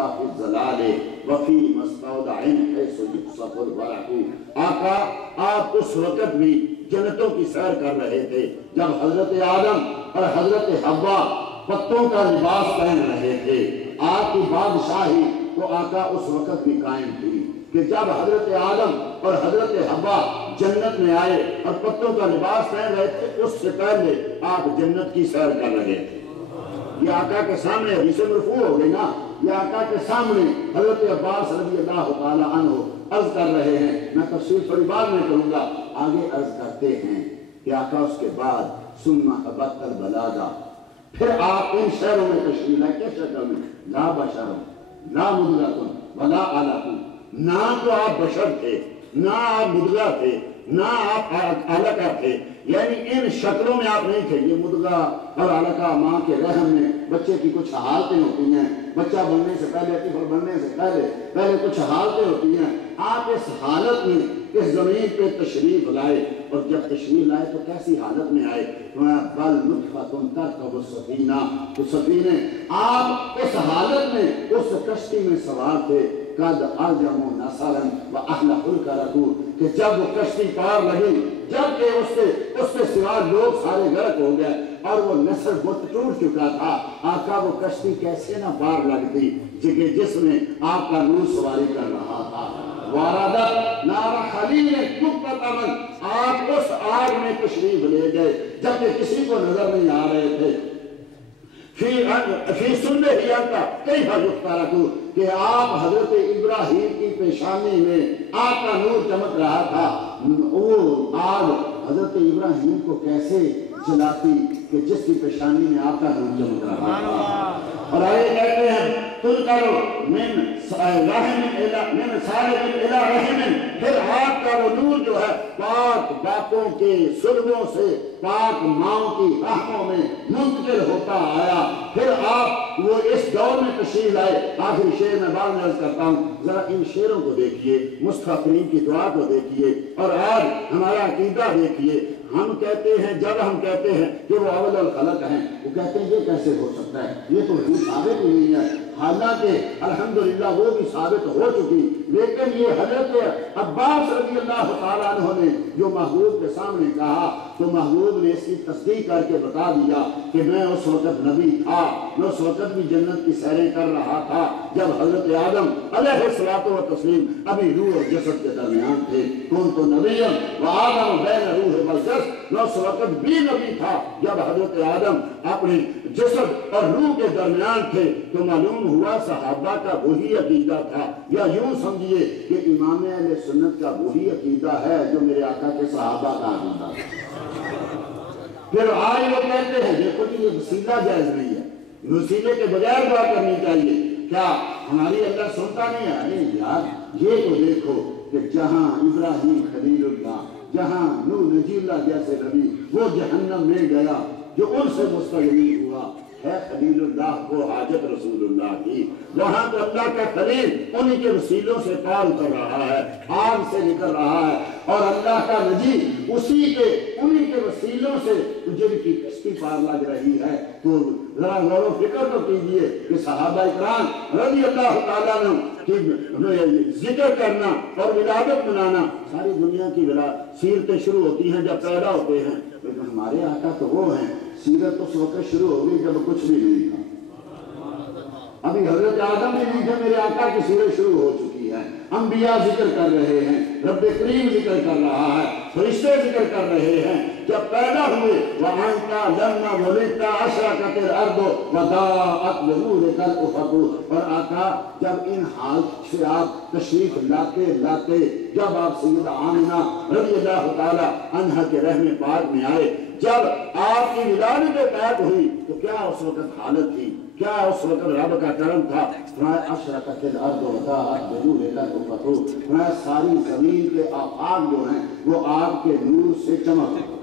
کا فی الظلال وفی مستودع حیث یقصف الورق۔ آقا آپ اس وقت بھی جنتوں کی سیر کر رہے تھے جب حضرت آدم اور حضرت حوا پتوں کا لباس پہن رہے تھے۔ آپ کی بادشاہی تو آقا اس وقت بھی قائم تھی کہ جب حضرت آدم اور حضرت حوا جنت میں آئے اور پتوں کا لباس پہن رہے تھے، اس سے پہلے آپ جنت کی سیر کر رہے تھے۔ یہ آقا کے سامنے حدیث مرفوع ہو گئی نا، یہ آقا کے سامنے حضرت عباس رضی اللہ تعالی عنہ عرض کر رہے ہیں۔ میں تفسیر تھوڑی بعد میں کروں گا، آگے عرض کرتے ہیں کہ آقا اس کے بعد ثم حبت البلادہ، پھر آپ ان شہروں میں تشریف لائے، کس شکل میں؟ لا بشر لا مدغۃ ولا علق، نہ تو آپ بشر تھے، نہ آپ مدغہ تھے، نہ آپ علقہ تھے، یعنی ان شکلوں میں آپ نہیں تھے۔ یہ مدغہ اور علقہ ماں کے رحم میں بچے کی کچھ حالتیں ہوتی ہیں، بچہ بننے سے پہلے، طفل بننے سے پہلے کچھ حالتیں ہوتی ہیں۔ آپ اس حالت میں اس زمین پہ تشریف لائے، اور جب تشریف لائے تو کیسی حالت میں آئے؟ بل نطفۃ ترکب السفینہ، تو سفینے آپ اس حالت میں اس کشتی میں سوار تھے۔ قد ارجموا نصرا واهل الكركو، کہ جب وہ کشتی پار لگی، جب کہ اس کے سوا لوگ سارے غرق ہو گئے اور وہ نصر بت ٹوٹ چکا تھا، آقا وہ کشتی کیسے نہ پار لگتی جس میں آپ کا نور سواری کر رہا تھا۔ واردت نار خلیل مقتتمن، آپ اس آگ میں تشریف لے گئے جبکہ کسی کو نظر نہیں آ رہے تھے۔ فی سنہ ہی انتا کیف یخترقو، کہ آپ حضرت ابراہیم کی پیشانی میں آپ کا نور چمک رہا تھا، وہ آگ حضرت ابراہیم کو کیسے جلاتی کہ جس کی پیشانی میں آپ کا نور چمک رہا تھا۔ اور آئے کہتے ہیں تنقلو من رحم من صالب الى رحم، پھر آپ کا وہ نور جو ہے پاک باپوں کے سلبوں سے پاک ماں کی رحموں میں منتقل ہوتا آیا۔ پھر آپ وہ اس دور میں تشریف لائے۔ آخری شعر میں بعد میں عرض کرتا ہوں، ذرا ان شعروں کو دیکھیے، مصطفیٰ کریم کی دعا کو دیکھیے، اور آج ہمارا عقیدہ دیکھیے۔ ہم کہتے ہیں، جب ہم کہتے ہیں کہ وہ اول الخلق ہیں، وہ کہتے ہیں یہ کیسے ہو سکتا ہے، یہ تو ثابت ہی نہیں ہے، حالانکہ الحمدللہ وہ بھی ثابت ہو چکی۔ لیکن یہ حضرت عباس رضی اللہ تعالیٰ عنہ نے جو محبوب کے سامنے کہا تو محبوب نے اس کی تصدیق کر کے بتا دیا کہ میں اس وقت نبی تھا، میں اس وقت بھی جنت کی سیریں کر رہا تھا جب حضرت آدم علیہ الصلوۃ والتسلیم ابھی روح اور جسد کے درمیان تھے۔ کون تو نبی و آدم بین روح والجسد، میں اس وقت بھی نبی تھا جب حضرت آدم اپنے جسد اور روح کے درمیان تھے۔ تو معلوم ہوا صحابہ کا وہی عقیدہ تھا، یا یوں سمجھیے کہ امام اہل سنت کا وہی عقیدہ ہے جو میرے آقا کے صحابہ کا عقیدہ تھا۔ پھر آج وہ کہتے ہیں دیکھو جی یہ وسیلہ جائز نہیں ہے، وسیلے کے بغیر دعا کرنی چاہیے، کیا ہماری اللہ سنتا نہیں ہے؟ نہیں یار، یہ تو دیکھو کہ جہاں ابراہیم خلیل اللہ، جہاں نوح نجی اللہ جیسے نبی وہ جہنم میں گیا جو ان سے مستغنی ہوا، ہے خلیل اللہ کو حاجت رسول اللہ کی، وہاں تو اللہ کا خلیل انہی کے وسیلوں سے پار اتر رہا ہے، آگ سے نکل رہا ہے، اور اللہ کا نجی انہی کے وسیلوں سے جن کی کشتی پار لگ رہی ہے۔ تو ذرا غور و فکر تو کیجئے کہ صحابہ اکرام رضی اللہ تعالیٰ عنہ ذکر کرنا اور ولادت منانا، ساری دنیا کی سیرتیں شروع ہوتی ہیں جب پیدا ہوتے ہیں، لیکن ہمارے آقا تو وہ ہیں سیرت اس وقت شروع ہو گئی جب کچھ بھی نہیں تھا۔ ابھی حضرت آدم بھی نہیں تھے، میرے آقا کی سیرت شروع ہو چکی ہے، انبیاء ذکر کر رہے ہیں، رب کریم ذکر کر رہا ہے، فرشتے ذکر کر رہے ہیں۔ جب پیدا ہوئے وَأَنْتَ لَمَّا وَلِدْتَ أَشْرَقَتِ الْأَرْضُ وَضَاءَتْ بِنُورِكَ الْأُفُقُ، اور آقا جب ان حال سے آپ تشریف لاتے جب آپ سیدہ آمنہ رضی اللہ تعالی عنہ کے رحم پاک میں آئے، جب آپ کی ولادت پیدا ہوئی تو کیا اس وقت حالت تھی، کیا اس وقت رب کا کرم تھا؟ اشرقت الارض وضاءت بنورک الافق، ساری زمین کے آفاق جو ہیں وہ آپ کے نور سے چمک۔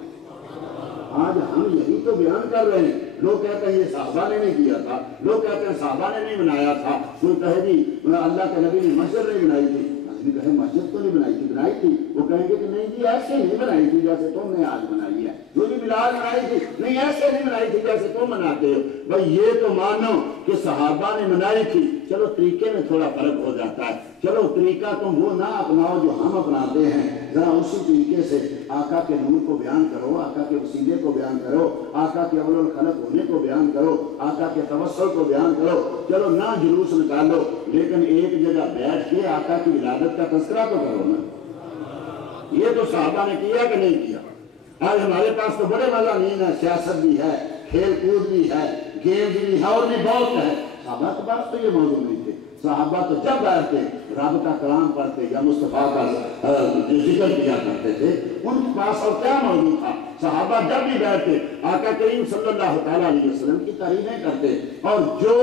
آج ہم یہی تو بیان کر رہے ہیں، لوگ کہتے ہیں یہ صحابہ نے نہیں کیا تھا، لوگ کہتے ہیں صحابہ نے نہیں بنایا تھا، کوئی کہے جی اللہ کے نبی نے مسجد نہیں بنائی تھی، کہے مسجد تو نہیں بنائی تھی، وہ کہیں گے کہ نہیں جی ایسے نہیں بنائی تھی جیسے تم نے آج بنائی ہے، جو بھی بلال بنائی تھی نہیں ایسے نہیں بنائی تھی جیسے تم بناتے ہو۔ بھئی یہ تو مانو کہ صحابہ نے بنائی تھی، چلو طریقے میں تھوڑا فرق ہو جاتا ہے، چلو طریقہ تم وہ نہ اپناؤ جو ہم اپناتے ہیں، ذرا اسی طریقے سے آقا کے نور کو بیان کرو، آقا کے وسیلے کو بیان کرو، آقا کے اول الخلق ہونے کو بیان کرو، آقا کے توسل کو بیان کرو، چلو نہ جلوس نکالو لیکن ایک جگہ بیٹھ کے آقا کی ولادت کا تذکرہ تو کرو نا۔ یہ تو صحابہ نے کیا کہ نہیں کیا؟ آج ہمارے پاس تو بڑے مضامین ہے، سیاست بھی ہے، کھیل کود بھی ہے، گیمز بھی ہے، اور بھی بہت ہے۔ صحابہ کے پاس تو یہ موضوع نہیں تھے۔ صحابہ تو جب بیٹھتے رب کا کلام پڑھتے یا مصطفیٰ کا ذکر کیا کرتے تھے، ان کے پاس اور کیا موضوع تھا؟ صحابہ جب بھی بیٹھتے آقا کریم صلی اللہ تعالیٰ علیہ وسلم کی تعریفیں کرتے، اور جو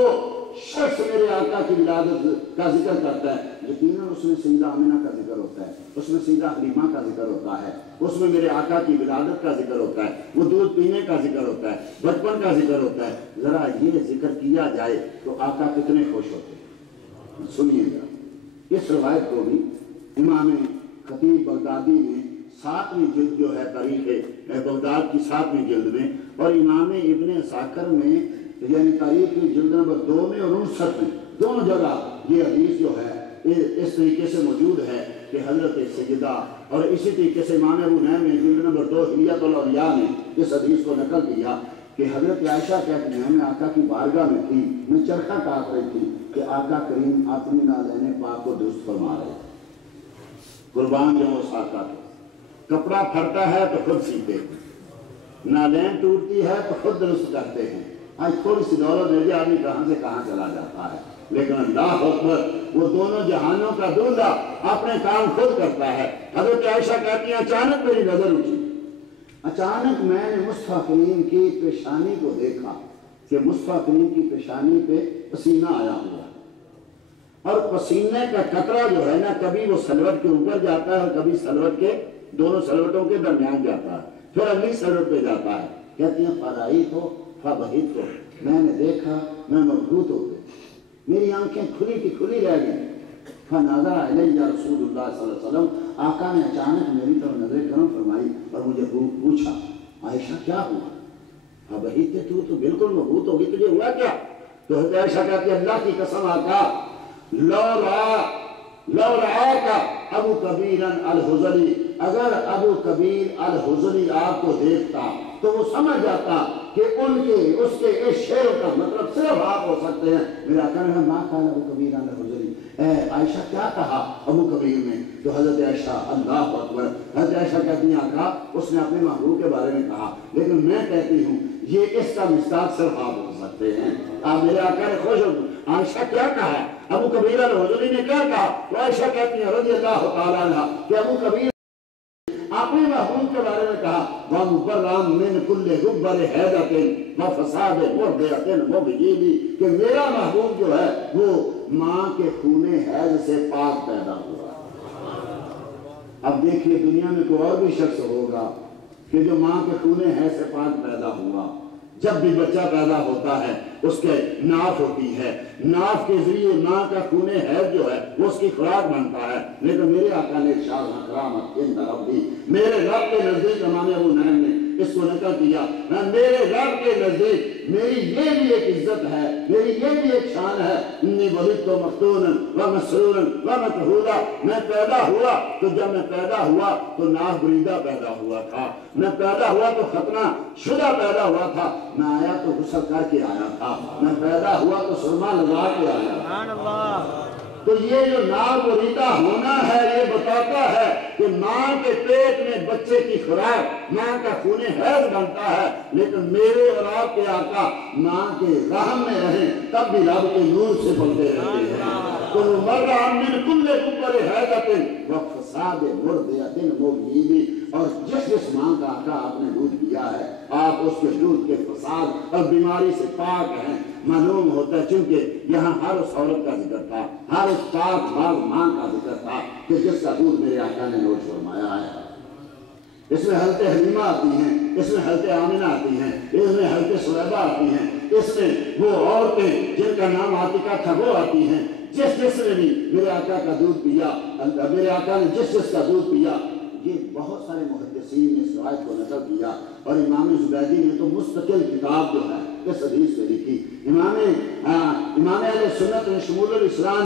شخص میرے آقا کی ولادت کا ذکر کرتا ہے یقیناً اس میں سیدہ آمنہ کا ذکر ہوتا ہے، اس میں سیدہ حلیمہ کا ذکر ہوتا ہے، اس میں میرے آقا کی ولادت کا ذکر ہوتا ہے، وہ دودھ پینے کا ذکر ہوتا ہے، بچپن کا ذکر ہوتا ہے۔ ذرا یہ ذکر کیا جائے تو آقا کتنے خوش ہوتے ہیں۔ سنیے گا اس روایت کو بھی امام خطیب بغدادی نے 7ویں جلد جو ہے تاریخ بغداد کی 7ویں جلد میں، اور امام ابن عساکر میں یعنی تاریخ کی جلد نمبر 2 میں اور 59 میں، دونوں جگہ یہ حدیث جو ہے اس طریقے سے موجود ہے کہ حضرت سیدہ، اور اسی طریقے سے امام ابو نعیم نے جلد نمبر 2 حلیۃ الاولیاء نے اس حدیث کو نقل کیا کہ حضرت عائشہ کہتی ہیں میں آقا کی بارگاہ میں تھی، میں چرخہ کاٹ رہی تھی کہ آقا کریم اپنی نالین پاک کو درست فرما رہے تھے۔ قربان جو اس آقا کے کپڑا پھٹتا ہے تو خود سیتے ہیں، نالین ٹوٹتی ہے تو خود درست کرتے ہیں۔ آج تھوڑی سی دولت دے دیا آدمی کہاں سے کہاں چلا جاتا ہے، لیکن اللہ اکبر وہ دونوں جہانوں کا دولہا اپنے کام خود کرتا ہے۔ حضرت عائشہ کہتی ہیں اچانک میری نظر اٹھی، اچانک میں نے مصطفیٰ کریم کی پیشانی کو دیکھا کہ مصطفیٰ کریم کی پیشانی پہ پسینہ آیا ہوا، اور پسینے کا قطرہ جو ہے نا کبھی وہ سلوٹ کے اوپر جاتا ہے، کبھی سلوٹ کے دونوں سلوٹوں کے درمیان جاتا ہے، پھر اگلی سلوٹ پہ جاتا ہے۔ کہتی ہیں فرائیت ہو فبہیت ہو، میں نے دیکھا میں مبہوت ہو گئی، میری آنکھیں کھلی کی کھلی رہ گئیں۔ فنظر الی رسول اللہ صلی اللہ علیہ وسلم، آقا نے اچانک میری طرف نظر کرم فرمائی اور مجھے پوچھا عائشہ کیا ہوا؟ فبہیت تو بالکل مبہوت ہو گئی، تجھے ہوا کیا؟ تو حضرت عائشہ کہتی ہے اللہ کی قسم آقا لو رعاک ابو کبیر الحزلی، اگر ابو کبیر الحزلی آپ کو دیکھتا تو وہ سمجھ جاتا کہ اس کے اس شعر کا مطلب صرف آپ ہو سکتے ہیں۔ میرا کہنا ہے ما قال ابو کبیر الحزلی، اے عائشہ کیا کہا ابو کبیر نے؟ تو حضرت عائشہ اللہ اکبر، حضرت عائشہ کہتی ہیں آقا اس نے اپنے محبوب کے بارے میں کہا، لیکن میں کہتی ہوں یہ اس کا مصداق صرف آپ ہو سکتے ہیں۔ آپ میرے آقا نے خوش ہو، عائشہ کیا کہا؟ ابو کبیر الحزلی نے کیا کہا؟ تو عائشہ کہتی ہیں رضی اللہ تعالیٰ عنہ کہ ابو کبیر اپنے محبوب کے بارے میں کہا وَمُبَرَّمْ مِنْ كُلِّ غُبَّرِ حَيْدَةٍ وَفَسَادِ مُرْضِعَةٍ مُبْجِيلِ، کہ میرا محبوب جو ہے وہ ماں کے خون حیض سے پاک پیدا ہوا۔ اب دیکھیے دنیا میں کوئی اور بھی شخص ہوگا کہ جو ماں کے خون حیض سے پاک پیدا ہوا، جب بھی بچہ پیدا ہوتا ہے اس کے ناف ہوتی ہے، ناف کے ذریعے ماں کا خون حیض جو ہے وہ اس کی خوراک بنتا ہے، لیکن میرے آقا نے ارشاد کرامت عند ربی، میرے رب کے نزدیک امام ابو نعیم نے اس کو نقل کیا، میرے رب کے نزدیک میری یہ بھی ایک عزت ہے، میری یہ بھی ایک شان ہے، انی ولدت مختونا ومسرورا ومکحولا، میں پیدا ہوا تو جب میں پیدا ہوا تو ناف بریدہ پیدا ہوا تھا، میں پیدا ہوا تو ختنہ شدہ پیدا ہوا تھا، میں آیا تو غسل کر کے آیا تھا، میں پیدا ہوا تو سرما لگا کے آیا۔ سبحان اللہ۔ تو یہ جو ناف بریدہ ہونا ہے یہ بتاتا ہے کہ ماں کے پیٹ میں بچے کی خوراک ماں کا خون حیض بنتا ہے، لیکن میرے اور آپ کے آقا ماں کے رحم میں رہیں تب بھی رب کے نور سے بلتے رہتے ہیں۔ تو مَرَّ مِنْ كُلِّ غُبَّرِ حَيْضَةٍ وَفَسَادِ مُرْضِعَةٍ مُبْجِيلِ، اور جس ماں کا آقا آپ نے دودھ پیا ہے آپ اس کے دودھ کے فساد اور بیماری سے پاک ہیں۔ معلوم ہوتا ہے چونکہ یہاں ہر اس عورت کا ذکر تھا، ہر اس پاک باز ماں کا ذکر تھا کہ جس کا دودھ میرے آقا نے نوش فرمایا ہے۔ اس میں حضرت حلیمہ آتی ہیں، اس میں حضرت آمنہ آتی ہیں، اس میں حضرت سلیبہ آتی ہیں، اس میں وہ عورتیں جن کا نام عاتقہ تھا وہ آتی ہیں۔ جس نے بھی میرے آقا کا دودھ پیا، میرے آقا نے جس کا دودھ پیا، یہ بہت سارے محدثین نے اس روایت کو نقل کیا، اور امام زبیدی نے تو مستقل کتاب جو ہے اس حدیث میں لکھی۔ امام اہل سنت نے شمول الاسلام